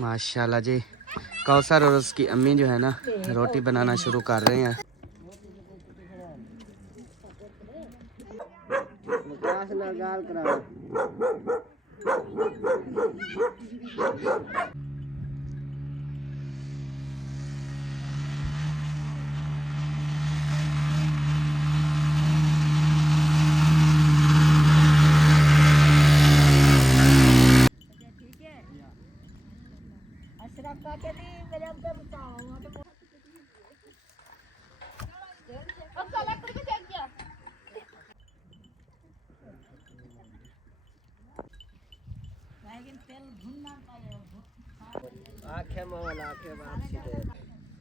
माशाल्लाह जी। कौसर और उसकी अम्मी जो है ना रोटी बनाना शुरू कर रहे हैं।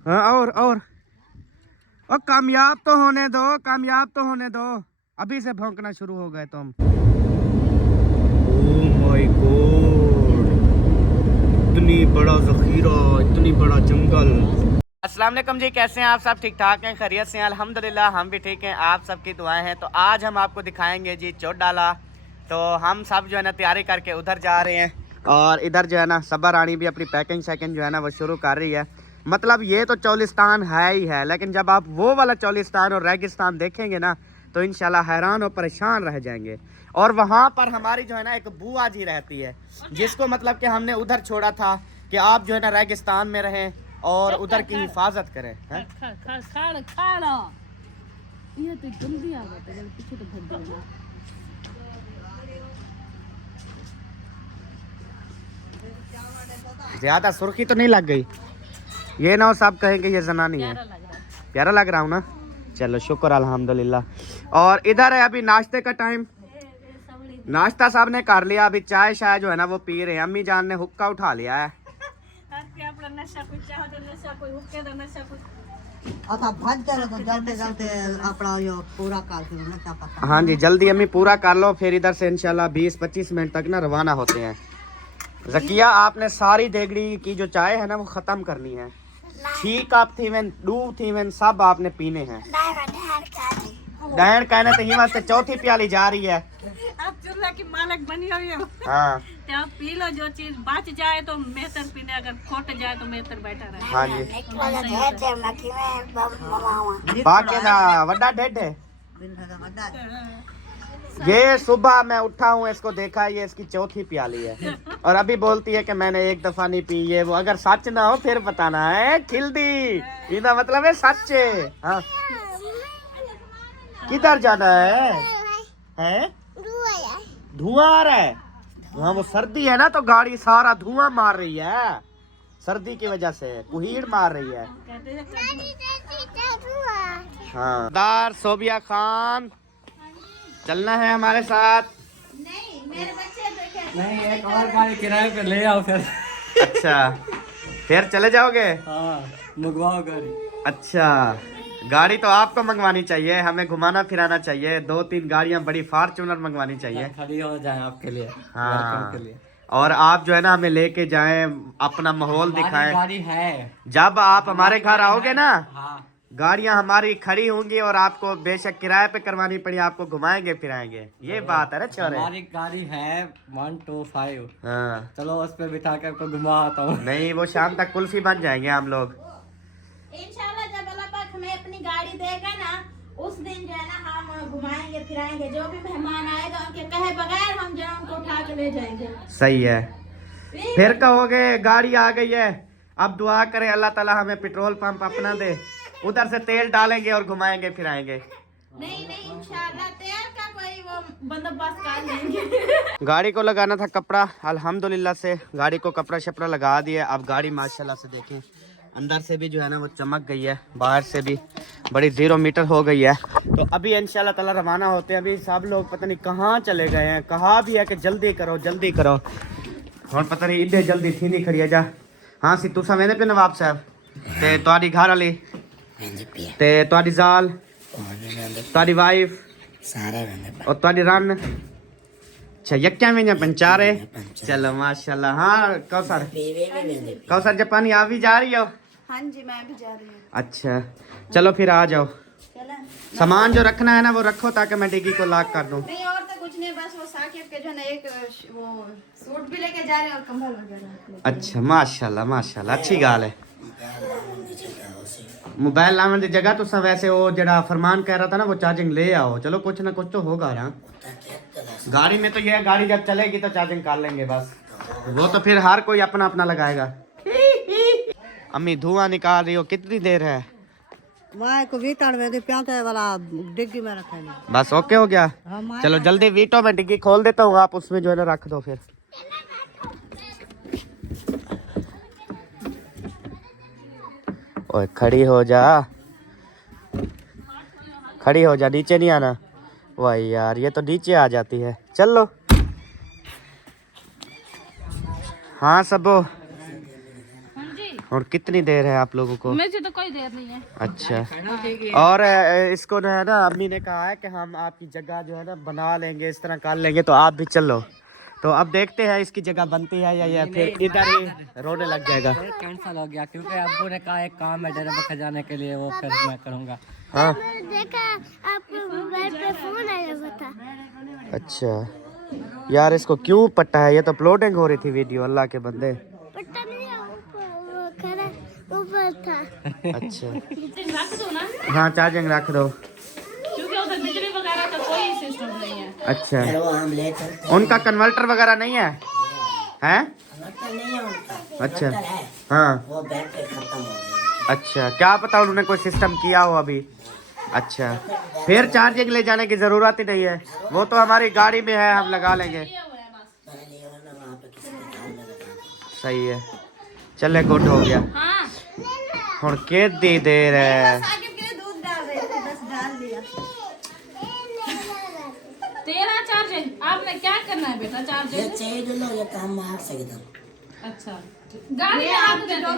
हाँ और कामयाब तो होने दो, कामयाब तो होने दो। अभी से भौंकना शुरू हो गए तुम। ओह माय गॉड, इतनी बड़ा जखीरा, इतनी बड़ा जंगल। अस्सलाम वालेकुम जी, कैसे हैं आप सब? ठीक ठाक हैं, खैरियत से हैं? अल्हम्दुलिल्लाह हम भी ठीक हैं, आप सबकी दुआएं हैं। तो आज हम आपको दिखाएंगे जी चोट डाला। तो हम सब जो है ना तैयारी करके उधर जा रहे हैं और इधर जो है ना सबा रानी भी अपनी पैकिंग शैकिंग जो है ना वो शुरू कर रही है। मतलब ये तो चौलिस्तान है ही है, लेकिन जब आप वो वाला चौलिस्तान और रेगिस्तान देखेंगे ना तो इंशाल्लाह हैरान और परेशान रह जाएंगे। और वहाँ पर हमारी जो है ना एक बुआ जी रहती है, जिसको मतलब कि हमने उधर छोड़ा था कि आप जो है ना रेगिस्तान में रहें और उधर की हिफाजत करें। ज्यादा सुर्खी तो नहीं लग गई? ये ना सब कहेंगे ये जनानी है। प्यारा लग रहा हूँ ना? चलो शुक्र अल्हम्दुलिल्लाह। और इधर है अभी नाश्ते का टाइम। नाश्ता साहब ने कर लिया, अभी चाय शाय जो है ना वो पी रहे हैं। अम्मी जान ने हुक्का उठा लिया है। हाँ जी, जल्दी अम्मी पूरा कर लो, फिर इधर से इंशाल्लाह 20-25 मिनट तक ना रवाना होते हैं। ज़किया, आपने सारी देगड़ी की जो चाय है ना वो ख़त्म करनी है। 6 कप थीवन 2 थीवन सब आपने पीने हैं। डैन कहने तो ही वास्ते चौथी प्याली जा रही है। आप चूल्हा की मालिक बनी हुई हो। हाँ तो आप पी लो, जो चीज बच जाए तो मेहतर पीने, अगर खोट जाए तो मेहतर बैठा रहे। हाँ जी, बाकी ना वड्डा ढेड है। ये सुबह मैं उठा हूँ, इसको देखा, ये इसकी चौथी प्याली है और अभी बोलती है कि मैंने एक दफा नहीं पी। ये वो अगर सच ना हो फिर बताना है। खिल दी इसका मतलब है सच्चे। हाँ, किधर जाना है? हैं? धुआं आ रहा है। वहाँ वो सर्दी है ना तो गाड़ी सारा धुआं मार रही है, सर्दी की वजह से कुहीड़ मार रही है। हाँ, दार सोबिया खान चलना है हमारे साथ। नहीं, मेरे बच्चे नहीं, एक और गाड़ी किराए पे ले आओ फिर। अच्छा, फिर चले जाओगे? हाँ, मंगवाओ गाड़ी। अच्छा, गाड़ी तो आपको मंगवानी चाहिए, हमें घुमाना फिराना चाहिए। 2-3 गाड़ियां बड़ी फॉर्च्यूनर मंगवानी चाहिए, खड़ी हो जाए आपके लिए। हाँ के लिए। और आप जो है ना हमें लेके जाएं, अपना माहौल दिखाएं। गाड़ी है, जब आप हमारे घर आओगे ना, हाँ, गाड़ियां हमारी खड़ी होंगी और आपको बेशक किराए पे करवानी पड़ी, आपको घुमाएंगे फिराएंगे। ये बात है ना छोरे। हमारी गाड़ी है 125। हाँ, चलो उस पे बिठा कर आपको घुमा आता हूँ। नहीं वो शाम तक कुल्फी बन जाएंगे हम लोग इंशाल्लाह। जब अल्लाह पाक हमें अपनी गाड़ी देगा ना, उस दिन जो है ना हम घुमाएंगे फिराएंगे। जो भी मेहमान आएगा उनके कहे बगैर हम जो उनको उठा के ले जाएंगे। सही है। फिर कहोगे गाड़ी आ गई है, अब दुआ करें अल्लाह ताला हमें पेट्रोल पंप अपना दे, उधर से तेल डालेंगे और घुमाएंगे फिराएंगे। नहीं इंशाल्लाह तेल का कोई वो बंदोबस्त कर लेंगे। गाड़ी को लगाना था कपड़ा, अल्हम्दुलिल्लाह से गाड़ी को कपड़ा शपड़ा लगा दिया। अब गाड़ी माशाल्लाह से देखें, अंदर से भी जो है ना वो चमक गई है, बाहर से भी बड़ी 0 मीटर हो गई है। तो अभी इंशाल्लाह ताला रवाना होते हैं। अभी सब लोग पता नहीं कहाँ चले गए हैं, कहा भी है कि जल्दी करो जल्दी करो, और पता नहीं इधर जल्दी थी नहीं खड़ी है जा। हाँ सी तुसा मैंने पे नवाब साहब ते तुहाडी घर वाली ते तुहाडी जाल तुहाडी वाइफ और तुहाडी रन। अच्छा यक्या में पंचारे। चलो माशाल्लाह। हाँ कौसर जापानी आप भी जा रही हो? हाँ जी, मैं भी जा रही हूँ। अच्छा चलो फिर आ जाओ। सामान जो रखना है ना वो रखो ताकि मैं डिग्गी को लॉक कर दूं। नहीं और तो कुछ नहीं, बस वो साकिब के जो है ना एक वो सूट भी लेके जा रहे हैं और कंबल वगैरह। अच्छा माशाल्लाह माशाल्लाह, अच्छी गाल है। मोबाइल लाने की जगह तो सब वैसे वो जरा फरमान कह रहा था ना वो चार्जिंग ले आओ, चलो कुछ ना कुछ तो होगा ना गाड़ी में। तो ये है, गाड़ी जब चलेगी तो चार्जिंग कर लेंगे बस, वो तो फिर हर कोई अपना अपना लगाएगा। अम्मी धुआं निकाल रही हो, कितनी देर है? माए को वीटन में दे प्यांते वाला डिग्गी में रखा है। बस ओके हो गया, चलो जल्दी वीटो में डिग्गी खोल देता हूँ, आप उसमें जो है ना रख दो फिर। ओए खड़ी हो जा, खड़ी हो जा, नीचे नहीं आना। वही यार, ये तो नीचे आ जाती है। चल लो। हाँ सबो, और कितनी देर है आप लोगों को? मुझे तो कोई देर नहीं है। अच्छा, और इसको जो है ना अम्मी ने कहा है कि हम आपकी जगह जो है ना बना लेंगे, इस तरह कर लेंगे, तो आप भी चलो। तो अब देखते हैं इसकी जगह बनती है या फिर इधर ही रोने लग जाएगा। कैंसिल हो गया क्योंकि अब्बू ने कहा एक काम है डेरा पर जाने के लिए, वो फिर मैं करूँगा। हाँ देखा आपको मोबाइल पे फोन आया हुआ था। अच्छा यार, इसको क्यों पट्टा है? ये तो अपलोडिंग हो रही थी वीडियो, अल्लाह के बंदे। पता नहीं वो खड़ा ऊपर था। अच्छा रख दो ना, हाँ चार्जिंग रख दो। क्योंकि उधर बिजली वगैरह का कोई सिस्टम नहीं है। अच्छा, उनका कन्वर्टर वगैरह नहीं है? हैं? अच्छा हाँ, वो बैटरी खत्म हो गई। अच्छा क्या पता उन्होंने कोई सिस्टम किया हो अभी। अच्छा, फिर चार्जिंग ले जाने की जरूरत ही नहीं है, वो तो हमारी गाड़ी में है, हम लगा लेंगे। सही है, चले गुड हो गया। हाँ और कितनी देर है? साकिब के लिए दूध डाल रहे थे, बस डाल दिया। तेरा चार्जिंग आपने क्या करना है बेटा? ये चार्जिंग चाहिए लो, ये काम मार सकता। अच्छा, गाड़ी में आग दे दो।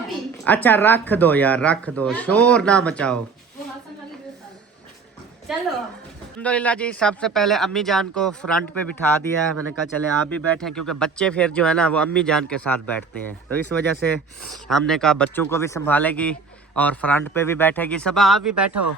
अच्छा रख दो यार, रख दो, शोर ना मचाओ। चलो अल्हम्दुलिल्लाह जी, सबसे पहले अम्मी जान को फ्रंट पे बिठा दिया है। मैंने कहा चले आप भी बैठे, क्योंकि बच्चे फिर जो है ना वो अम्मी जान के साथ बैठते हैं, तो इस वजह से हमने कहा बच्चों को भी संभालेगी और फ्रंट पे भी बैठेगी। सब आप भी बैठो।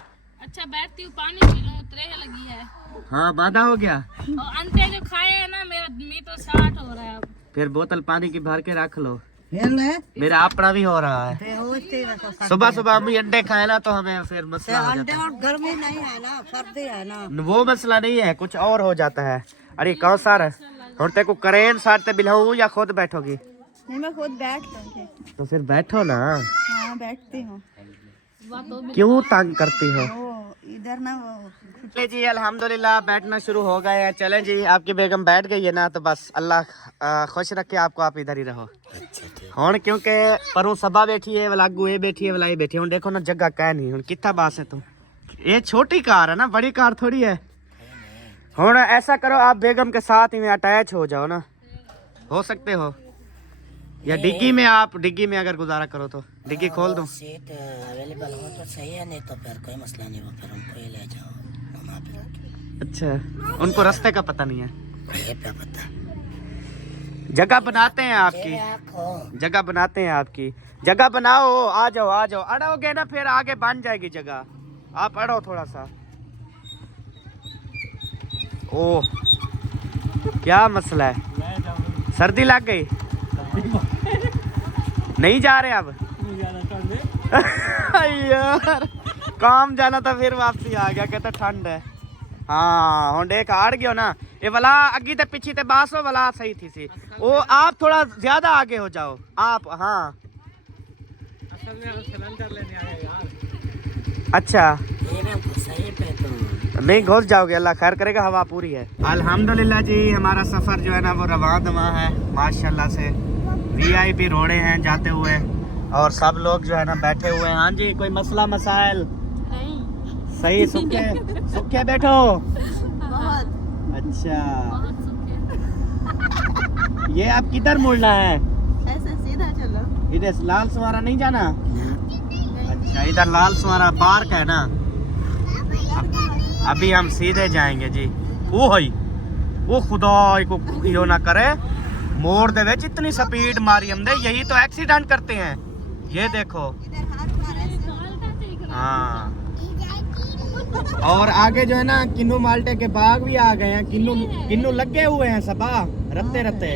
अच्छा बैठती हूँ, पानी पी लो, त्रेह लगी है। हाँ बाधा हो गया, और अंते जो खाए है ना, मेरा मीटर 60 हो रहा है अब। फिर बोतल पानी की भर के रख लो। ले मेरा अपना भी हो रहा है। ते होते वैसा सुबह सुबह अम्मी अंडे खाए ना तो हमें फिर मसला हो अंडे जाता और गर्मी नहीं है ना, सर्दी है ना। है। वो मसला नहीं है, कुछ और हो जाता है। अरे कौन सर और तेरे को करेन सारते बिलाऊं या खुद बैठोगी? नहीं, मैं खुद बैठ लूंगी। तो फिर बैठो ना, हाँ बैठती हूँ। क्यों तंग करती हो? वो इधर ना वो चले जी, अल्हम्दुलिल्लाह बैठना शुरू हो गए हैं। चलें जी, आपकी बेगम बैठ गई है ना, तो बस अल्लाह खुश रखे आपको, आप इधर ही रहो। हुण क्योंकि परों सबा बैठी है, वाला अगू ये बैठी है, वाला ये बैठी है। हुण देखो ना जगह कह नहीं, हुण कितना बास है। तुम ये छोटी कार है ना, बड़ी कार थोड़ी है। हुण ऐसा करो, आप बेगम के साथ ही में अटैच हो जाओ ना, हो सकते हो, या डिग्गी में, आप डिग्गी में अगर गुजारा करो तो डिग्गी खोल दो। सीट अवेलेबल हो तो सही है, नहीं तो फिर कोई मसला नहीं, वो फिर हमको ही ले जाओ वहाँ पे। अच्छा, उनको रास्ते का पता नहीं है, ये क्या पता। जगह बनाते हैं आपकी, आँखों जगह बनाते हैं आपकी, जगह बनाओ। आ जाओ आ जाओ, अड़ोगे ना फिर आगे बन जाएगी जगह, आप अड़ो थोड़ा सा। ओह क्या मसला है, सर्दी लग गई? नहीं जा रहे अब? यार काम जाना था, फिर वापसी आ गया, कहता ठंड है। हाँ हुण देख आड़ गयो ना, ये वाला अगी ते पीछे ते बास वाला सही थी सी, वो आप थोड़ा ज्यादा आगे हो जाओ आप। हाँ असल में हम सिलेंडर लेने आए यार। ये अच्छा ना सही पे तो नहीं घुस जाओगे, अल्लाह खैर करेगा, हवा पूरी है। अल्हम्दुलिल्लाह जी, हमारा सफर जो है ना वो रवां दवां है माशाल्लाह से। वीआईपी रोड़े हैं जाते हुए, और सब लोग जो है ना बैठे हुए हैं। हाँ जी, कोई मसला मसाइल? सही सुखे सुखे बैठो। बहुत अच्छा ये आप किधर मुड़ना है? ऐसे सीधा चलो। इधर लाल सवारा नहीं जाना? अच्छा इधर लाल सवारा पार्क है ना, अभी हम सीधे जाएंगे जी। वो है वो खुदा को यो ना करे, मोड़ दे विच इतनी स्पीड मारी हमने, यही तो एक्सीडेंट करते हैं। ये देखो, हाँ और आगे जो है ना किन्नू माल्टे के बाग भी आ गए हैं। किन्नू लगे हुए हैं सबा रत्ते रत्ते।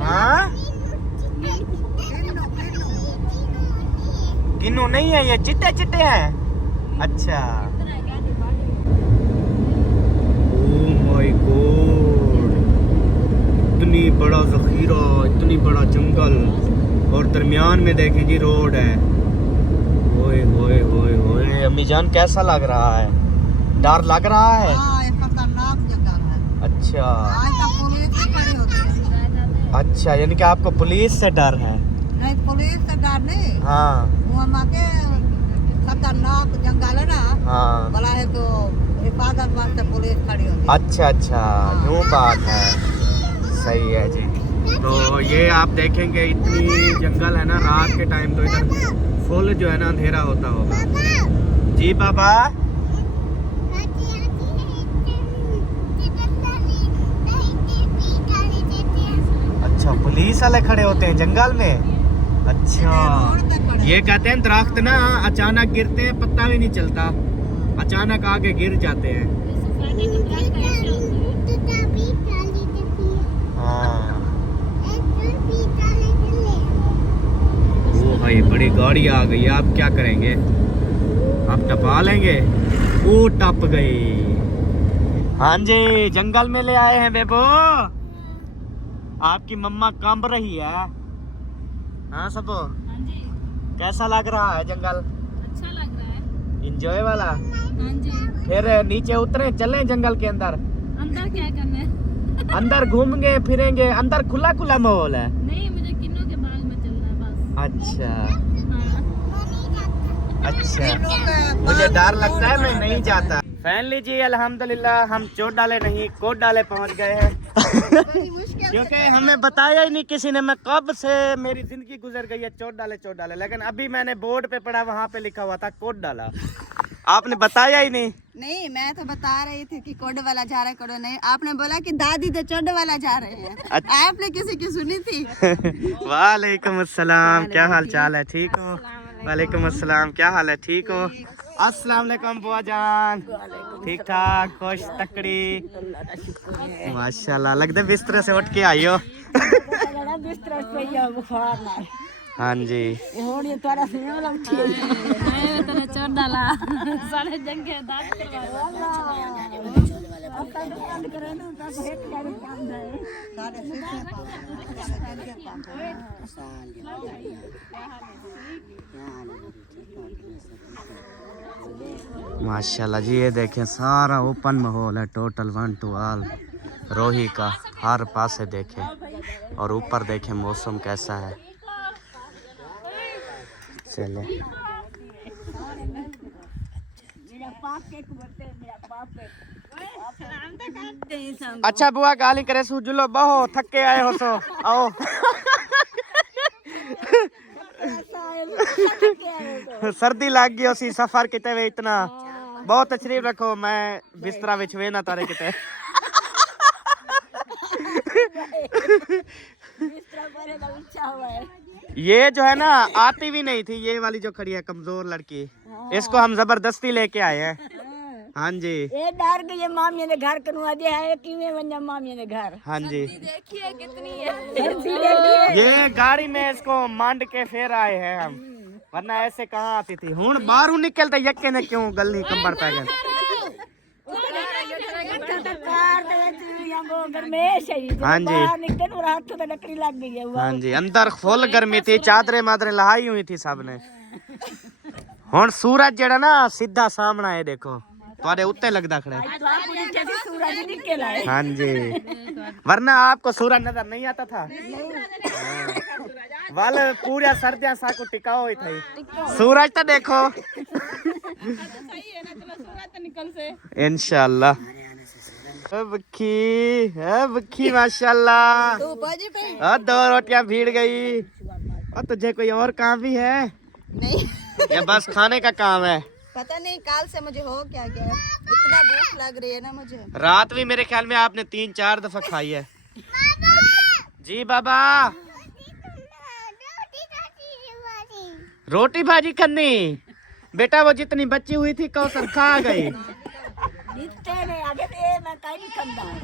हाँ किन्नू नहीं है, ये चिट्टे चिट्टे हैं। अच्छा ओह माय गॉड, इतनी बड़ा जखीरा, इतनी बड़ा जंगल और दरमियान में देखें जी रोड है। ओए होए होए होए, अम्मी जान कैसा लग रहा है? डर लग रहा है? हाँ, ये खतरनाक जगह है। अच्छा आज का पुलिस भी खड़ी होती है। अच्छा, यानी कि आपको पुलिस से डर है? नहीं, पुलिस से डर नहीं। हाँ वहाँ के खतरनाक जंगल है ना। हाँ बड़ा है तो हिफाजत वास्ते पुलिस खड़ी होती है। अच्छा अच्छा, यूँ बात है। सही है जी। तो ये आप देखेंगे इतनी जंगल है ना, रात के टाइम तो इधर फुल जो है ना अंधेरा होता होगा। जी बाबा। अच्छा, पुलिस वाले खड़े होते हैं जंगल में? अच्छा, ये कहते हैं दरख्त ना अचानक गिरते हैं, पत्ता भी नहीं चलता, अचानक आगे गिर जाते हैं। हाँ वो भाई बड़ी गाड़ी आ गई है, आप क्या करेंगे? आप टपा लेंगे? वो टप गई। हाँ जी, जंगल में ले आए हैं बेबो। आपकी मम्मा कंब रही है। हाँ सबो, हाँ जी, कैसा लग रहा है जंगल? अच्छा लग रहा है। इंजॉय वाला? हाँ जी। फिर नीचे उतरे, चले जंगल के अंदर? अंदर क्या करना है? अंदर घूमेंगे फिरेंगे, अंदर खुला खुला माहौल है। नहीं, मुझे किन्नू के बाग में चलना है बस। अच्छा हाँ। अच्छा, मुझे डर लगता है, मैं नहीं जाता। फाइनली जी अल्हम्दुलिल्लाह हम चोट डाले नहीं, कोट डाले पहुंच गए हैं। क्योंकि हमें बताया ही नहीं किसी ने, मैं कब से मेरी जिंदगी गुजर गई है चोट डाले, लेकिन अभी मैंने बोर्ड पे पढ़ा, वहाँ पे लिखा हुआ था कोट डाला। आपने बताया ही नहीं। नहीं, मैं तो बता रही थी कि कोड वाला जा रहा है, कोड नहीं। आपने बोला कि दादी तो चोड वाला जा रहे हैं। अच्छा। आपने किसी की सुनी थी? वालेकुम अस्सलाम, क्या हाल चाल है? ठीक हो? वालेकुम अस्सलाम, क्या हाल है? ठीक हो? अस्सलाम वालेकुम बुआ जान, ठीक ठाक, खुश तकड़ी? माशाल्लाह, लगता है बिस्तर से उठ के आई हो। हाँ जी। मैं तेरा चोट डाला सारे जंग के दांत माशाल्लाह जी, ये देखें सारा ओपन माहौल है, टोटल 1 to all रोही का, हर पास से देखें। और ऊपर देखें मौसम कैसा है। चले अच्छा बुआ गाली करे सूझलो, बहो थके आए हो सो आओ। सर्दी लग गई उसी सफर किते वे इतना बहुत तशरीफ रखो, मैं बिस्तरा बिछवे ना तारे किते। ये जो है ना आती भी नहीं थी, ये वाली जो खड़ी है कमजोर लड़की, इसको हम जबरदस्ती लेके आए हैं। हाँ जी, ये डर गई मामी ने घर कनुआ दिया है कि मैं वन्या मामी ने घर। हाँ जी, देखिए कितनी है। ये गाड़ी में इसको मांड के फिर आए हैं हम, वरना ऐसे कहाँ आती थी। हूं बाहर निकलते यक्के ने क्यों गल नहीं कंबर पै गए। हाँ जी, हाँ जी, अंदर फुल गर्मी थी, चादरें मादरें लहाई हुई थी सबने। हुन सूरज जड़ा ना सीधा सामना है, देखो तुम्हारे उत्ते लगदा खड़े। हाँ जी, वरना आपको सूरज नजर नहीं आता था। वाल पूरा सर्दियां साको टिकाओ ही था। सूरज तो देखो इंशाल्लाह। बखी माशाल्लाह, दो रोटियां भीड़ गई। और तुझे कोई और काम भी है? नहीं, या बस खाने का काम है? पता नहीं काल से मुझे हो क्या गया, इतना भूख लग रही है ना मुझे। रात भी मेरे ख्याल में आपने 3-4 दफा खाई है। जी बाबा, रोटी भाजी करनी बेटा, वो जितनी बची हुई थी कौसर खा गई।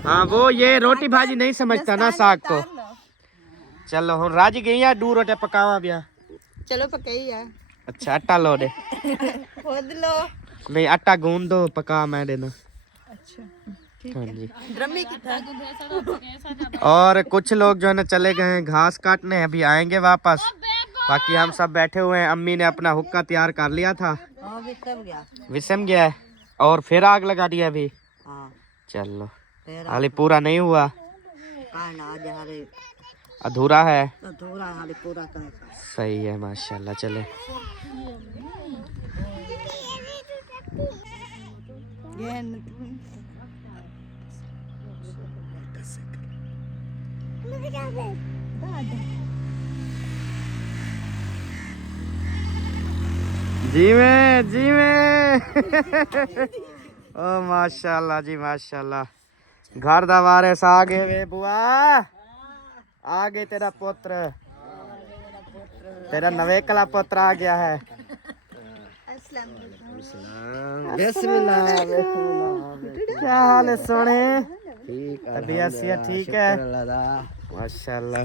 हाँ वो ये रोटी भाजी नहीं समझता ना साग को। चलो हम राजी गई है, 2 रोटी पकावा बिया। चलो पकई है। अच्छा आटा लो दे, खोद लो। नहीं आटा गूंद दो, पका मैं देना। अच्छा हाँ जी। ड्रमी की और कुछ लोग जो है ना चले गए हैं घास काटने, अभी आएंगे वापस। बाकी हम सब बैठे हुए हैं। अम्मी ने अपना हुक्का तैयार कर लिया था, हाँ विसम गया। विसम गया है और फिर आग लगा दिया अभी। हाँ चलो फिर हाले पूरा नहीं हुआ, काना आज हाले अधूरा है। अधूरा हाले पूरा कर। सही है माशाल्लाह। चले ये जी में ओ माशाल्लाह जी माशाल्लाह। घर दवारे सा आगे वे बुआ, आगे तेरा पुत्र, तेरा नवेकला पुत्र आ गया है। बिस्मिल्लाह क्या हाल है सोने? तबीयत से ठीक है माशाल्लाह।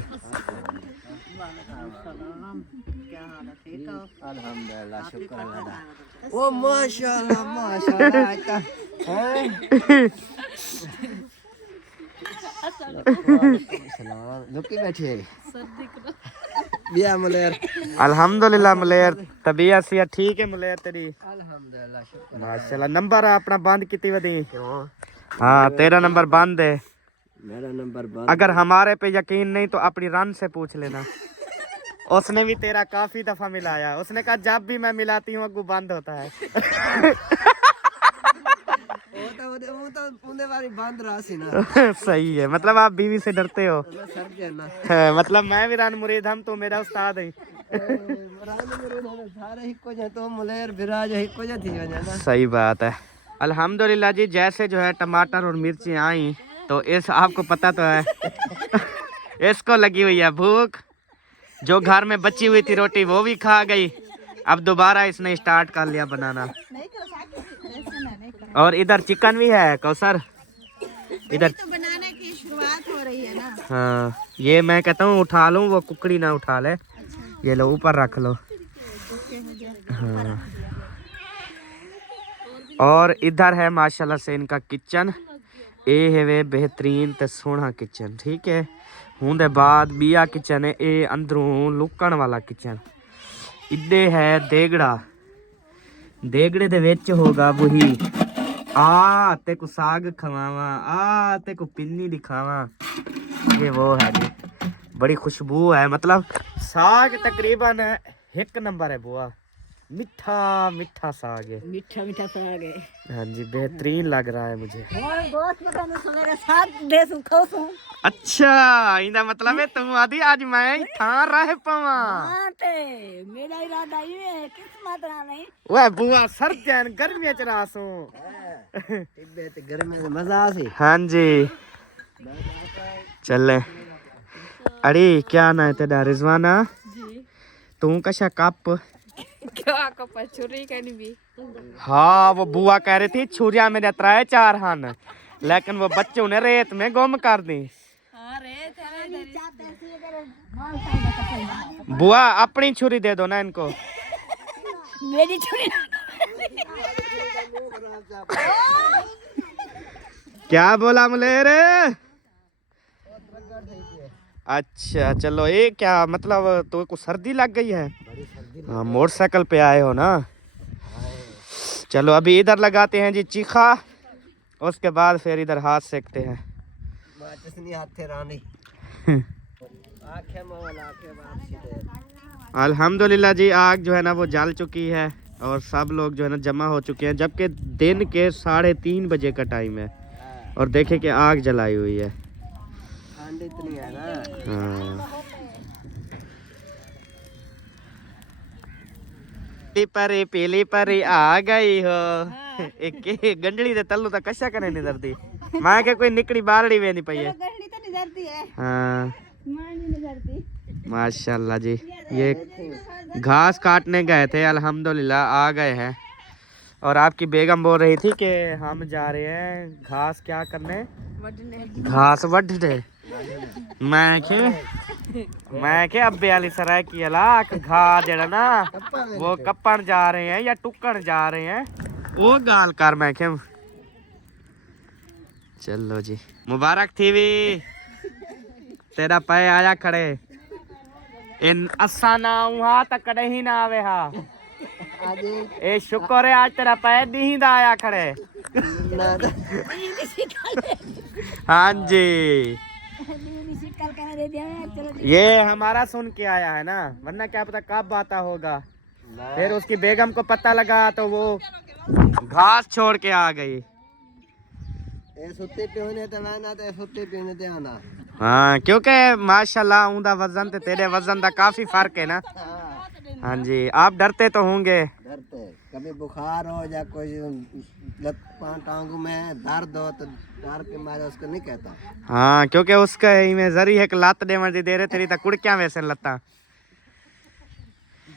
अल्हम्दुलिल्लाह, शुक्र अल्लाह। ओ माशाल्लाह माशाल्लाह। लुकी बैठी है बिया मुलेर। अल्हम्दुलिल्लाह मुलेर, तबीयत से ठीक है मुलेर तेरी? अल्हम्दुलिल्लाह, शुक्र माशाल्लाह। नंबर अपना बंद कितनी वधी? हाँ तेरा नंबर बंद है। मेरा नंबर बंद। अगर हमारे पे यकीन नहीं तो अपनी रन से पूछ लेना। उसने भी तेरा काफी दफा मिलाया, उसने कहा जब भी मैं मिलाती हूँ अग्गू बंद होता है। वो तो पुणे वाली बंद रहा सी ना। सही है, मतलब आप बीवी से डरते हो। सर के ना मतलब मैं भी रन मुरीद, हम तो मेरा उस्ताद है। सारे हिको जे तो मुलेर बिराज हिको जे थी वने ना। सही बात है। अल्हम्दुलिल्लाह जी। जैसे जो है टमाटर और मिर्ची आई तो इस आपको पता तो है इसको लगी हुई है भूख। जो घर में बची हुई थी रोटी वो भी खा गई, अब दोबारा इसने स्टार्ट कर लिया बनाना। और इधर चिकन भी है कौसर, इधर तो बनाने की शुरुआत हो रही है ना। हाँ ये मैं कहता हूँ उठा लूँ, वो कुकड़ी ना उठा ले। ये लो ऊपर रख लो। हाँ और इधर है माशाल्लाह से इनका किचन। ये है वे बेहतरीन ते सोहना किचन, ठीक है। हूं दे बाद बिया किचन है, ये अंदरों लुकण वाला किचन। इधे है देगड़ा, देगड़े दे विच होगा वही। आ ते को साग खवावा, आ ते को पिन्नी दिखावा, ये वो है जी। बड़ी खुशबू है, मतलब साग तकरीबन 1 नंबर है बुआ। मीठा मीठा साग है, मीठा मीठा साग है। हाँ जी बेहतरीन लग रहा है मुझे। और दोस्त पता नहीं सुनेगा साग दे सु खाओ। अच्छा इंदा मतलब है तुम आदि आज मैं था रह पावा। हां ते मेरा इरादा ये है किस्मत रहा नहीं। ओए बुआ सर्दियां गर्मियां च रासो टिब्बे ते गर्मी में मजा आसी। हाँ जी चले। अरे क्या ना है तेरा? रिजवाना जी। तू कशा कप क्या कपा छुरी कनी भी। हाँ वो बुआ कह रही थी छुरिया मेरे 3-4 हन, लेकिन वो बच्चों ने रेत में गुम कर दी। बुआ अपनी छुरी दे दो ना इनको। मेरी छुरी क्या बोला मुलेर? अच्छा चलो, ये क्या मतलब तो को सर्दी लग गई है? हाँ मोटरसाइकिल पे आए हो ना। चलो अभी इधर लगाते हैं जी चीखा, उसके बाद फिर इधर हाथ सेकते हैं। अल्हम्दुलिल्लाह जी आग जो है ना वो जल चुकी है और सब लोग जो है ना जमा हो चुके हैं, जबकि दिन के 3:30 बजे का टाइम है और देखे कि आग जलाई हुई है। ठंड इतनी है ना। हाँ पीली परी आ गई हो। एक गंडली दे तल्लू तक कशा करे नहीं दर्दी। मां के कोई निकड़ी बालड़ी वे नहीं पई है। गहरी तो नहीं डरती है, हाँ मां नहीं डरती। माशाल्लाह जी। ये घास काटने गए थे, अल्हम्दुलिल्लाह आ गए हैं। और आपकी बेगम बोल रही थी कि हम जा रहे हैं घास क्या करने, घास वढ़ने। मैं के अब्बे वाली सराय की अलाक घा जड़ा ना वो कप्पन जा रहे हैं या टुक्कन जा रहे हैं, वो गाल कर। मैं के चलो जी, मुबारक थी भी तेरा पै आया खड़े इन असा ना वहां तक नहीं ना आवे हा। ए शुक्र है आज तेरा पै दी आया खड़े। हाँ जी, ये हमारा सुन के आया है ना, वरना क्या पता कब आता होगा। फिर उसकी बेगम को पता लगा तो वो घास छोड़ के आ गई। हाँ, क्योंकि माशाल्लाह उनका वजन ते तेरे वजन का काफी फर्क है ना। हाँ जी, आप डरते तो होंगे। डरते, कभी बुखार हो या कोई टांगों में दर्द हो तो डर के मारे उसको नहीं कहता। हाँ, क्योंकि उसका में जरी एक लात दे मर्जी दे रहे तेरी तक कुड़कियां वैसे लता।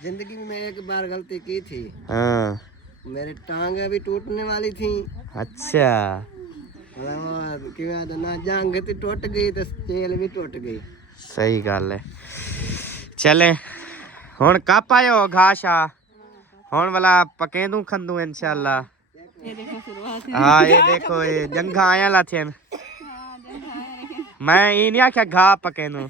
जिंदगी में मैं एक बार गलती की थी। हाँ, मेरी टांगे भी टूटने वाली थी। अच्छा, ना जांग थी टूट गई तो चेल भी टूट गई। सही गल है। चले हुन कप आयो घाशा हुन वाला पके दूं खंदू इंशाल्लाह। हाँ, ये देखो ये जंगा आया ला थे। मैं ये नहीं आख्या घा पके दूं,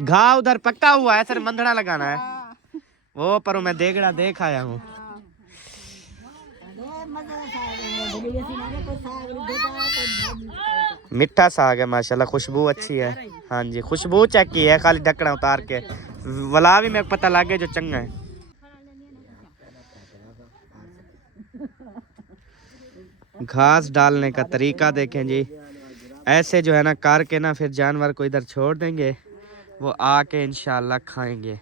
घा उधर पक्का हुआ है, सर मंधना लगाना है वो, पर मैं देगड़ा देख आया हूँ। मिठा साग है माशाल्लाह, खुशबू अच्छी है। हाँ जी, खुशबू चेक की है, खाली ढक्कना उतार के वला भी मेरे को पता लग गया जो चंगा है। घास डालने का तरीका देखें जी, ऐसे जो है ना कार के ना फिर जानवर को इधर छोड़ देंगे, वो आके इंशाल्लाह खाएंगे।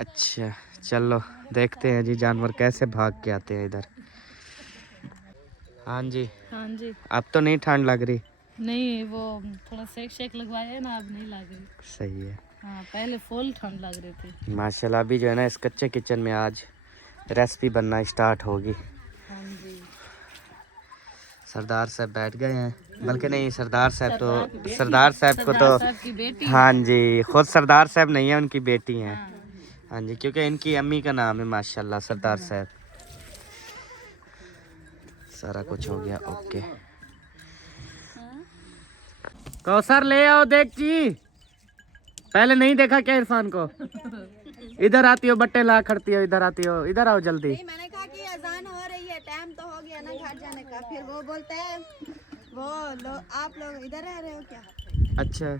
अच्छा चलो देखते हैं जी जानवर कैसे भाग के आते हैं इधर। हाँ जी, हाँ जी। अब तो नहीं ठंड लग रही? नहीं, वो थोड़ा शेक लगवाया है ना, अब नहीं लग रही। सही है। हाँ, पहले फुल ठंड लग रही थी। माशाल्लाह अभी जो है ना इस कच्चे किचन में आज रेसिपी बनना स्टार्ट होगी। हाँ जी। सरदार साहब बैठ गए हैं, बल्कि नहीं सरदार साहब को तो की बेटी। हाँ जी, खुद सरदार साहब नहीं है, उनकी बेटी हैं। हाँ जी, क्योंकि इनकी अम्मी का नाम है माशाल्लाह सरदार साहब। सारा कुछ हो गया ओके। कौसर ले आओ देख जी, पहले नहीं देखा क्या इरफान को? इधर आती हो बट्टे ला खड़ती हो, इधर आती हो, इधर आओ जल्दी। नहीं, मैंने कहा कि अजान हो रही है, टाइम तो हो गया ना घर जाने का। फिर वो बोलते हैं आप लोग इधर रह रहे हो क्या? अच्छा,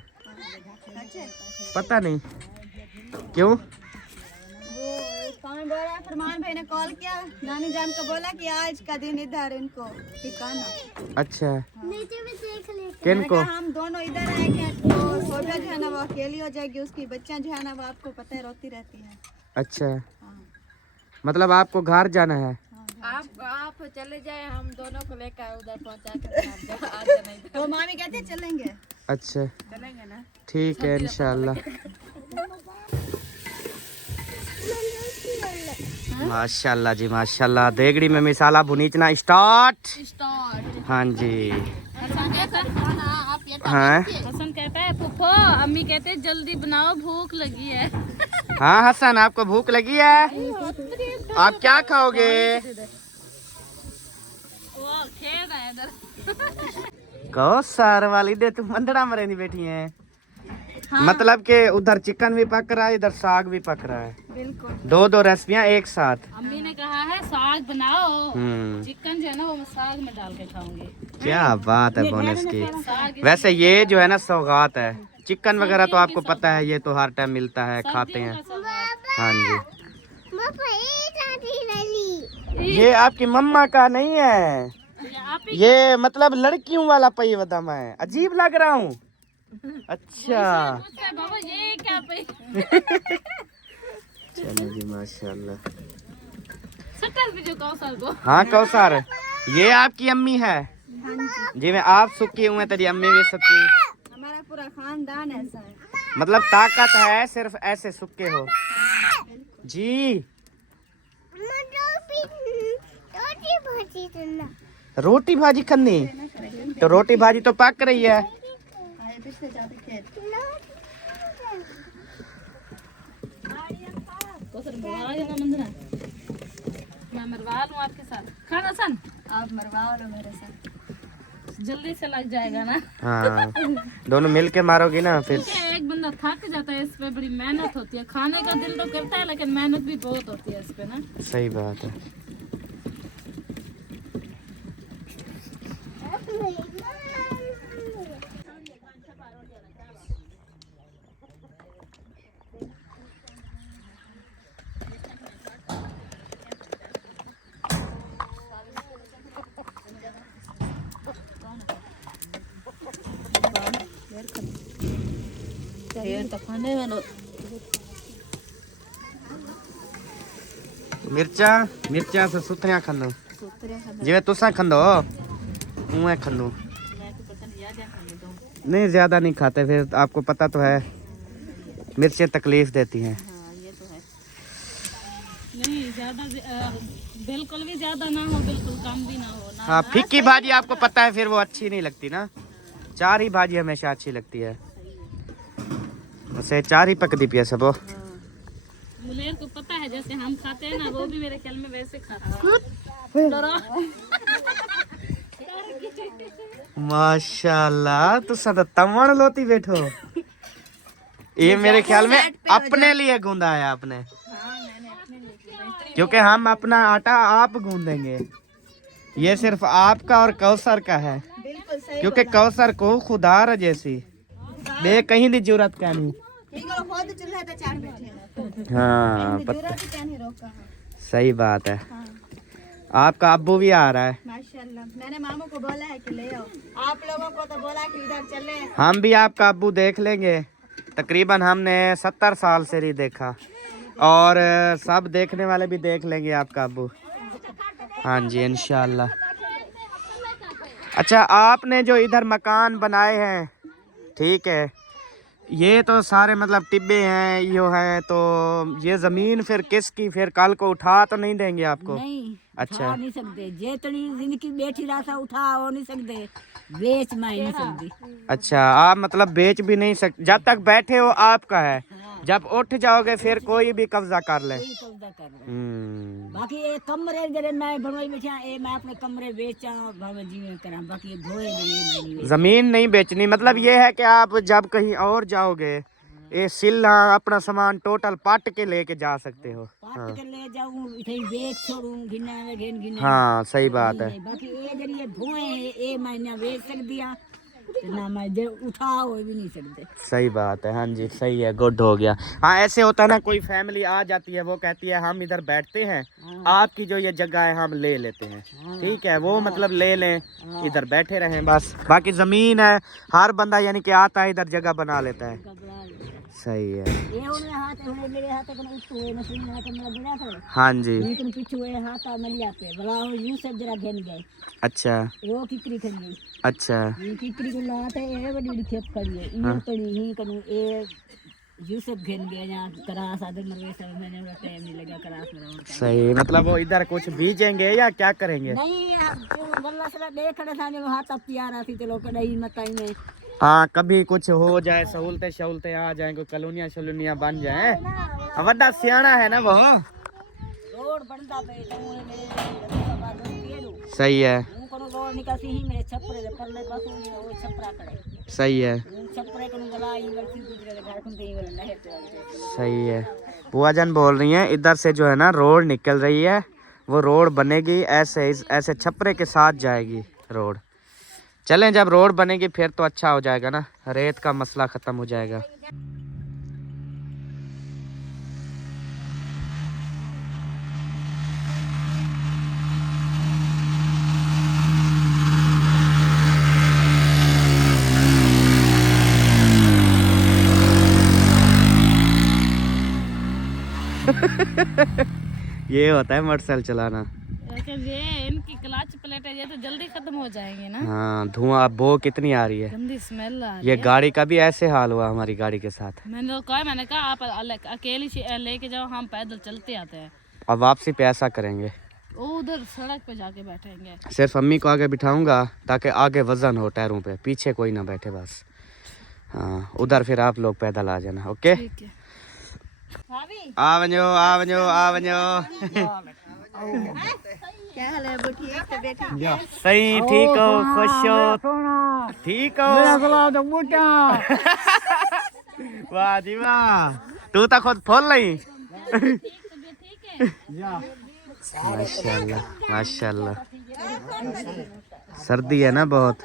अच्छा, पता नहीं क्यों। वो कौन बोल रहा है? फरमान भाई ने कॉल किया, नानी जान को बोला कि आज का दिन इधर इनको ठिकाना। अच्छा, नीचे भी देख ले। किन को? हम दोनों इधर आएंगे तो सोफा जो है ना वो अकेली हो जाएगी, उसकी बच्चियां जो है ना वो आपको पता है रोती रहती है। अच्छा, मतलब आपको घर जाना है? आप चले जाए, हम दोनों को लेकर उधर पहुंचा कर तो मामी कहते हैं चलेंगे। अच्छा, चलेंगे ना। ठीक है इंशाल्लाह। माशाल्लाह जी माशाल्लाह, देगड़ी में मिसाला भुनीचना स्टार्ट। हाँ जी। हाँ हसन कहता है फूफो, अम्मी कहते हैं जल्दी बनाओ भूख लगी है। हाँ हसन, आपको भूख लगी है? आप क्या खाओगे? वो खेल रहा है इधर। कहो सार वाली दे तुम मंदड़ा मरे नहीं बैठी है। हाँ। मतलब के उधर चिकन भी पक रहा है, इधर साग भी पक रहा है। बिल्कुल, दो रेसिपियां एक साथ। अम्मी ने कहा है साग बनाओ, चिकन जो है ना वो साग में डाल के खाऊंगी। क्या बात है बोनस की। वैसे ये जो है ना सौगात है, चिकन वगैरह तो आपको पता है, ये तो हर टाइम मिलता है, खाते हैं। हाँ जी, ये आपकी मम्मा का नहीं है, ये मतलब लड़कियों वाला पई बता। मैं अजीब लग रहा हूँ? अच्छा बाबा ये क्या पे? चलो जी माशाल्लाह। सटर भी जो कौशल को। हाँ कौसर, ये आपकी अम्मी है जी। मैं आप सुखी हूँ, तेरी अम्मी भी सुखी। हमारा हमारा पूरा खानदान ऐसा है। मतलब ताकत है, सिर्फ ऐसे सूखे हो जी। रोटी भाजी खन्नी, तो रोटी भाजी तो पक रही है। मैं मरवा लूं आपके साथ खाना सन, आप मरवा लो मेरे साथ, जल्दी से लग जाएगा ना। हाँ, दोनों मिल के मारोगी ना फिर। क्योंकि एक बंदा थक जाता है, इस पे बड़ी मेहनत होती है। खाने का दिल तो करता है लेकिन मेहनत भी बहुत होती है इस पे ना। सही बात है। तो खाने वालों मिर्चा से सुथरिया खंदो, जिवें तुसा खंदो उवें खंदो। नहीं ज्यादा नहीं खाते, फिर आपको पता तो है मिर्चें तकलीफ देती हैं। नहीं ज्यादा, बिल्कुल भी ज्यादा ना हो, बिल्कुल कम भी ना हो ना। हाँ, फीकी भाजी आपको पता है फिर वो अच्छी नहीं लगती ना। चार ही भाजी हमेशा अच्छी लगती है, वैसे चार ही पकदी पिया सब। मुलेर को पता है, जैसे हम खाते हैं ना, वो भी मेरे ख्याल में वैसे खाता है। माशाल्लाह, तो सदा तमण लोती बैठो। ये मेरे ख्याल में अपने लिए गूंदा है आपने, क्योंकि हम अपना आटा आप गूंदेंगे। ये सिर्फ आपका और कौसर का है, क्योंकि कौसर को खुदार जैसी बे कहीं की जरूरत क्या नहीं। हाँ पता, सही बात है। आपका अब्बू भी आ रहा है माशाल्लाह। मैंने मामू को बोला है कि ले आओ, आप लोगों को तो बोला कि इधर चले। हम भी आपका अब्बू देख लेंगे। तकरीबन हमने 70 साल से नहीं देखा, और सब देखने वाले भी देख लेंगे आपका अब्बू। हाँ जी इंशाल्लाह। अच्छा, आपने जो इधर मकान बनाए हैं, ठीक है, ये तो सारे मतलब टिब्बे हैं, यो है, तो ये जमीन फिर किसकी? फिर कल को उठा तो नहीं देंगे आपको? नहीं, अच्छा, उठा नहीं सकते। जितनी जिनकी बेटी रासा उठा हो नहीं सकते, बेच मैं नहीं सकती। अच्छा, आप मतलब बेच भी नहीं सकते। जब तक बैठे हो आपका है, जब उठ जाओगे फिर कोई भी कब्जा कर ले। कोई कब्जा कर ले। बाकी ये कमरे जरे मैं बनवाई बैठा, ये मैं अपने कमरे बेचा भावे जीवन करा, बाकी ये धोए नहीं। जमीन नहीं बेचनी, मतलब ये है कि आप जब कहीं और जाओगे, ये सिल्ला अपना सामान टोटल पाट के लेके जा सकते हो। पाट के ले जाऊं, इथे बेच छोड़ूं, गिना में गिने। हाँ सही बात है। बाकी ये जरिए धोए ये मैंने बेच सक दिया, ना मैं जे उठा हो भी नहीं सकते। सही बात है। हाँ जी सही है, गुड हो गया। हाँ ऐसे होता है ना, कोई फैमिली आ जाती है, वो कहती है हम इधर बैठते हैं, आपकी जो ये जगह है हम ले लेते हैं, ठीक है, वो मतलब ले लें, इधर बैठे रहें बस। बाकी जमीन है, हर बंदा यानी कि आता है इधर जगह बना लेता है। सही है। ये उन्हें हाथ है, मेरे हाथ है कने उठो है, मशीन में कने बड़ा था। हाँ जी। लेकिन पीछे है हाथ आ मलिया पे बड़ा हो, यूं सब जरा घेन गए। अच्छा वो किकरी खन गई। अच्छा, ये किकरी को लात है, ये बड़ी बड़ी खेप खड़ी है, ये कड़ी ही कनु ए यूसुफ घेन गया। यहाँ करास आदर मरवे सब, मैंने वो टाइम नहीं लगा करास में। सही, मतलब वो इधर कुछ बीजेंगे या क्या करेंगे? नहीं गल्ला सला देख रहे था, जो हाथ प्यारा थी, चलो कड़ाई मताई में। हाँ, कभी कुछ हो जाए, सहूलतें शहूलतें आ जाए, कोई कॉलोनियाँ शलोनियाँ बन जाए। वड्डा सियाना है ना वो। रोड बनता पे सही है। रोड निकासी ही मेरे छपरे परले पासों में वो छपरा करे। सही है। छपरे को गला यूनिवर्सिटी गुजरे घर को ही वाला नहर पे। सही है। बुआ जान बोल रही हैं इधर से जो है ना रोड निकल रही है, वो रोड बनेगी ऐसे ऐसे छपरे के साथ जाएगी रोड। चलें, जब रोड बनेगी फिर तो अच्छा हो जाएगा ना, रेत का मसला ख़त्म हो जाएगा। ये होता है मोटरसाइकिल चलाना। ये इनकी क्लच प्लेट बेटे ये तो जल्दी खत्म हो जाएंगे ना। हाँ धुआं बो कितनी आ रही है, गंदी स्मेल आ रही ये है। गाड़ी का भी ऐसे हाल हुआ हमारी गाड़ी के साथ। मैंने कहा आप अकेली लेके जाओ, हम पैदल चलते आते हैं। अब वापसी पे ऐसा करेंगे, वो उधर सड़क पे जाके बैठेंगे। सिर्फ अम्मी को आगे बिठाऊंगा ताकि आगे वजन हो टायरों पे, पीछे कोई ना बैठे बस। हाँ उधर फिर आप लोग पैदल आ जाना। ओके ठीक है। आ वञो आ वञो आ वञो। क्या हाल है बुढ़िया से बेटी? सही ठीक हो, खुश हो, ठीक हो। वाह जी वाह, तू तो खुद फोन ली। माशाल्लाह माशाल्लाह। सर्दी है ना बहुत,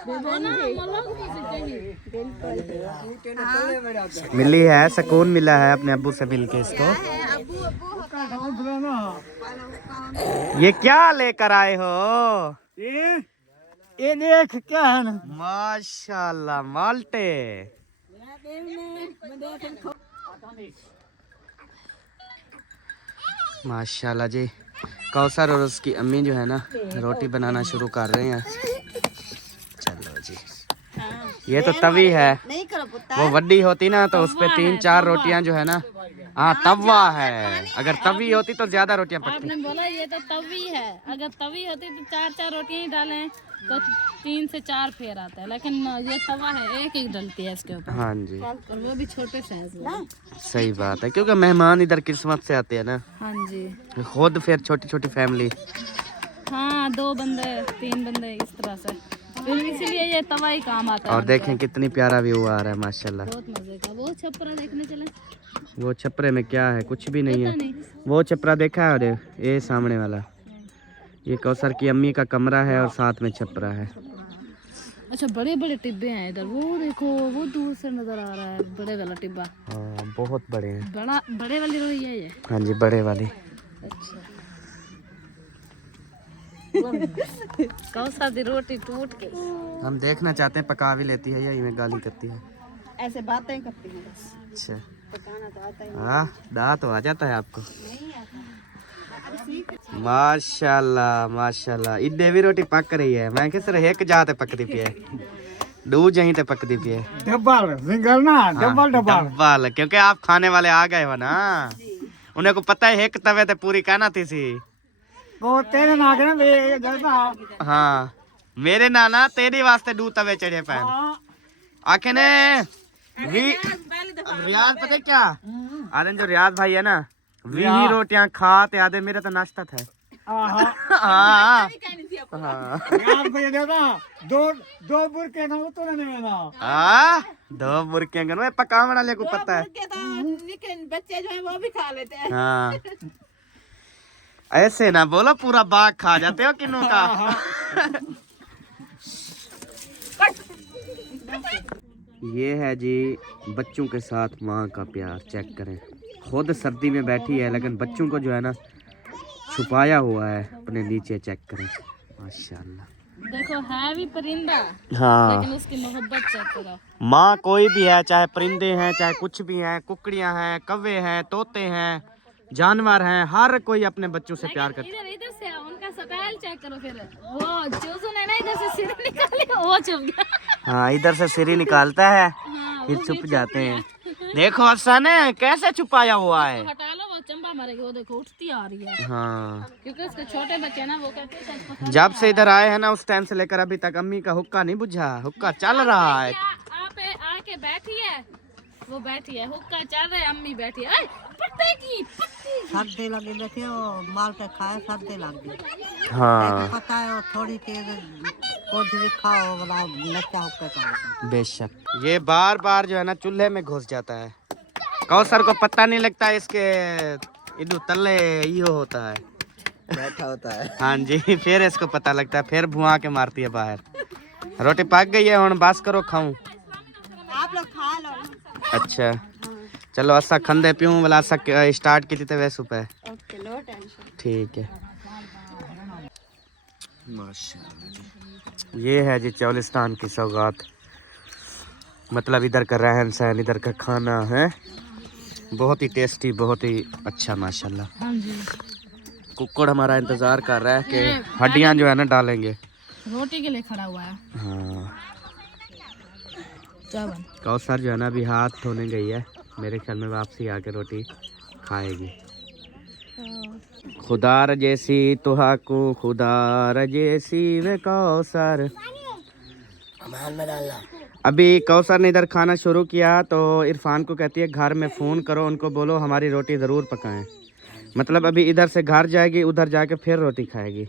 मिली है, सुकून मिला है अपने अब्बू से मिलके इसको। ये क्या लेकर आए हो? ये देख क्या है ना, माशाल्लाह माल्टे। माशाल्लाह जी, कौसर और उसकी अम्मी जो है ना रोटी बनाना शुरू कर रहे हैं। चलो जी, ये तो तवी है, वो वड्डी होती ना तो उस पे 3-4 रोटियां जो है ना, हाँ तवा है, अगर तवी होती तो ज्यादा रोटियां पकती। आपने बोला ये तो तवी है, अगर तवी होती तो 4-4 रोटियां ही डालें तो 3 से 4 फेर आता है, लेकिन ये तवा है, एक एक डलती है इसके ऊपर। हाँ जी, और वो भी छोटे साइज में। सही बात है, क्योंकि मेहमान इधर किस्मत से आते हैं ना। हाँ जी, खुद फिर छोटी छोटी फैमिली। हाँ 2 बंदे 3 बंदे इस तरह से, फिर इसीलिए ये तवा ही काम आता है। और देखें कितनी प्यारा व्यू आ रहा है माशाल्लाह। बहुत मजे का। वो छपरा देखने चले? वो छपरे में क्या है, कुछ भी नहीं है। नहीं। वो छपरा देखा है, ये सामने वाला, ये कौसर की अम्मी का कमरा है और साथ में छपरा है। अच्छा बड़े बड़े टिब्बे हैं इधर, वो देखो वो दूर से नजर आ रहा है, बड़े वाला टिब्बा। हाँ बहुत बड़े हैं। बड़े वाली रोही है ये। हाँ जी बड़े वाली। अच्छा कौसा दी रोटी टूट गई। हम देखना चाहते हैं पका भी लेती है या इन्हें गाली करती है। ऐसे बातें करती हैं बस, अच्छा पकाना तो आता ही हाँ, दांत तो आ जाता है आपको। माशाल्लाह माशाल्लाह, इधे भी रोटी पक रही है। मैं किस तरह एक जाते पकती पी है, दू जहीं ते पकती पी है। डबल सिंगल ना, डबल डबल। डबल, क्योंकि आप खाने वाले आ गए हो ना, उन्हें को पता है एक तवे ते पूरी कहना थी सी। वो तेरे ना के ना ये जलता। हाँ मेरे नाना तेरे वास्ते दू तवे चढ़े पैन आखे ने रियाज। पता है क्या आदन, जो रियाज भाई है ना, 20 रोटियां खाते आधे मेरा तो नाश्ता था। हाँ हाँ यार भैया देखा, दो बुरके ना तो नहीं ना। हाँ 2 बुरके गन में पका बना ले को पता है। लेकिन बच्चे जो है वो भी खा लेते हैं। हाँ ऐसे ना बोलो, पूरा बाग खा जाते हो किन्नू का। ये है जी बच्चों के साथ माँ का प्यार, चेक करें। खुद सर्दी में बैठी है लेकिन बच्चों को जो है ना छुपाया हुआ है अपने नीचे, चेक करें माशाल्लाह। देखो है भी परिंदा, हाँ लेकिन उसकी मोहब्बत चेक करो। माँ कोई भी है, चाहे परिंदे हैं चाहे कुछ भी हैं, कुकड़ियाँ हैं, कौवे हैं, तोते हैं, जानवर हैं, हर कोई अपने बच्चों से प्यार करता है। इधर से उनका स्टाइल चेक करो। फिर वो चूजू ने ना इधर से सिर निकाली, वो छुप गया। हाँ इधर से सिरी निकालता है, हाँ, फिर छुप जाते हैं। देखो अफसान है कैसे छुपाया हुआ है। हटा लो, वो चंबा मरेगी। वो देखो उठती आ रही है, हाँ क्योंकि उसके छोटे बच्चे ना, वो कहते हैं इसको जब से इधर आए हैं ना उस टाइम से लेकर अभी तक अम्मी का हुक्का नहीं बुझा, हुक्का चल रहा है। आप आके बैठी है, वो बैठी है, हुक्का चल रहा है, अम्मी बैठी है। पत्ते की पत्ती सर्दी लगी बैठी हो, माल के खाए सर्दी लग गई। हाँ पता है वो थोड़ी चीज कुछ भी खाओ वाला नचा होकर खाओ। बेशक ये बार बार जो है ना चूल्हे में घुस जाता है। कौसर को पता नहीं लगता इसके इधर तले यो होता है, बैठा होता है। हाँ जी फिर इसको पता लगता है, फिर भुआ के मारती है बाहर। रोटी पक गई है, हुन बस करो खाऊं। आप लोग खा लो। अच्छा चलो असा खंदे पीऊं वाला असा स्टार्ट की थी वैसे पे। Okay no tension. ठीक है माशाल्लाह। ये है जी चौलिस्तान की सौगात, मतलब इधर का रहन सहन, इधर का खाना है बहुत ही टेस्टी, बहुत ही अच्छा माशाल्लाह। हाँ जी। कुक्कड़ हमारा इंतजार कर रहा है कि हड्डियां जो है ना डालेंगे। रोटी के लिए खड़ा हुआ है। हाँ चावल कौसर जो है ना अभी हाथ धोने गई है, मेरे ख्याल में वापसी आके रोटी खाएगी। खुदार जैसी तुहाकू खुदार जैसी वे कौसर। अमान में डालना। अभी कौसर ने इधर खाना शुरू किया तो इरफान को कहती है घर में फ़ोन करो, उनको बोलो हमारी रोटी ज़रूर पकाएं। मतलब अभी इधर से घर जाएगी, उधर जाके फिर रोटी खाएगी,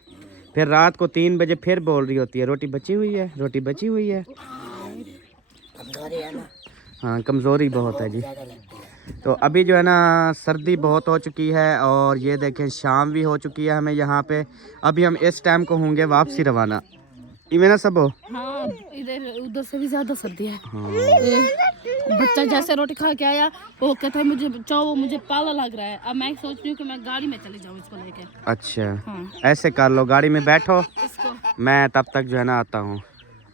फिर रात को 3 बजे फिर बोल रही होती है रोटी बची हुई है, रोटी बची हुई है। कमजोरी है ना, हाँ कमज़ोरी बहुत है जी। ज़्यादा लगती है। तो अभी जो है ना सर्दी बहुत हो चुकी है और ये देखें शाम भी हो चुकी है हमें यहाँ पे। अभी हम इस टाइम को होंगे वापसी रवाना। इवें ना सब हो। हाँ इधर उधर से भी ज्यादा सर्दी है। हाँ। बच्चा जैसे रोटी खा के आया वो कहता है मुझे बचाओ, वो मुझे पाला लग रहा है। अब मैं सोच रही हूँ कि मैं गाड़ी में चली जाऊँ इसको लेके। अच्छा हाँ। ऐसे कर लो, गाड़ी में बैठो, इसको मैं तब तक जो है ना आता हूँ।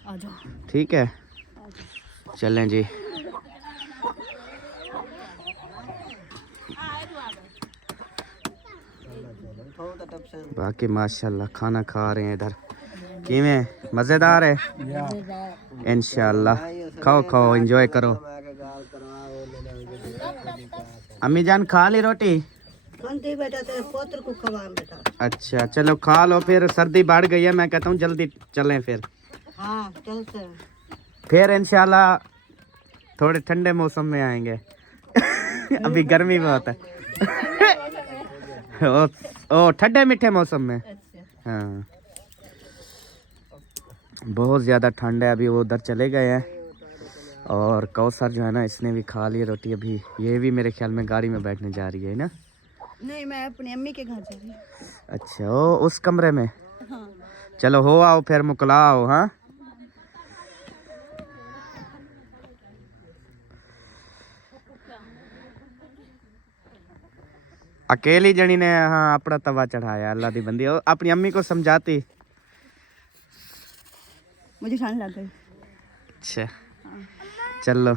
आ जाओ। ठीक है चलें जी। बाकी माशाल्लाह खाना खा रहे हैं इधर। किवें मज़ेदार है इंशाल्लाह। खाओ खाओ एंजॉय करो। अम्मी जान खा ली रोटी? बेटा तेरे पोत्र को खवा बेटा। अच्छा चलो खा लो, फिर सर्दी बढ़ गई है, मैं कहता हूँ जल्दी चलें फिर। हाँ चलते हैं। फिर इंशाल्लाह थोड़े ठंडे मौसम में आएंगे। अभी गर्मी बहुत है। ओ ठंडे मीठे मौसम में। हाँ बहुत ज़्यादा ठंड है। अभी वो उधर चले गए हैं और कौसर जो है ना इसने भी खा ली रोटी। अभी ये भी मेरे ख्याल में गाड़ी में बैठने जा रही है ना। नहीं मैं अपनी अम्मी के घर जा रही हूँ। अच्छा ओ उस कमरे में। हाँ। चलो हो आओ फिर मुकलाओ। हाँ अकेली जनी ने हाँ अपना तवा चढ़ाया। अल्लाह दी बंदी अपनी अम्मी को समझाती। मुझे ठंड लग गई। अच्छा चलो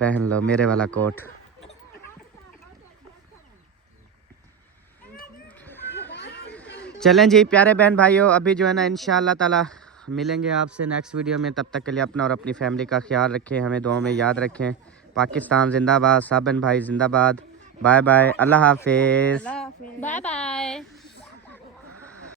पहन लो मेरे वाला कोट। चलें जी प्यारे बहन भाइयों, अभी जो है ना इंशाअल्लाह ताला मिलेंगे आपसे नेक्स्ट वीडियो में। तब तक के लिए अपना और अपनी फैमिली का ख्याल रखें, हमें दुआओं में याद रखें। पाकिस्तान जिंदाबाद, साबन भाई जिंदाबाद। बाय बाय, अल्लाह हाफिज़। Bye bye.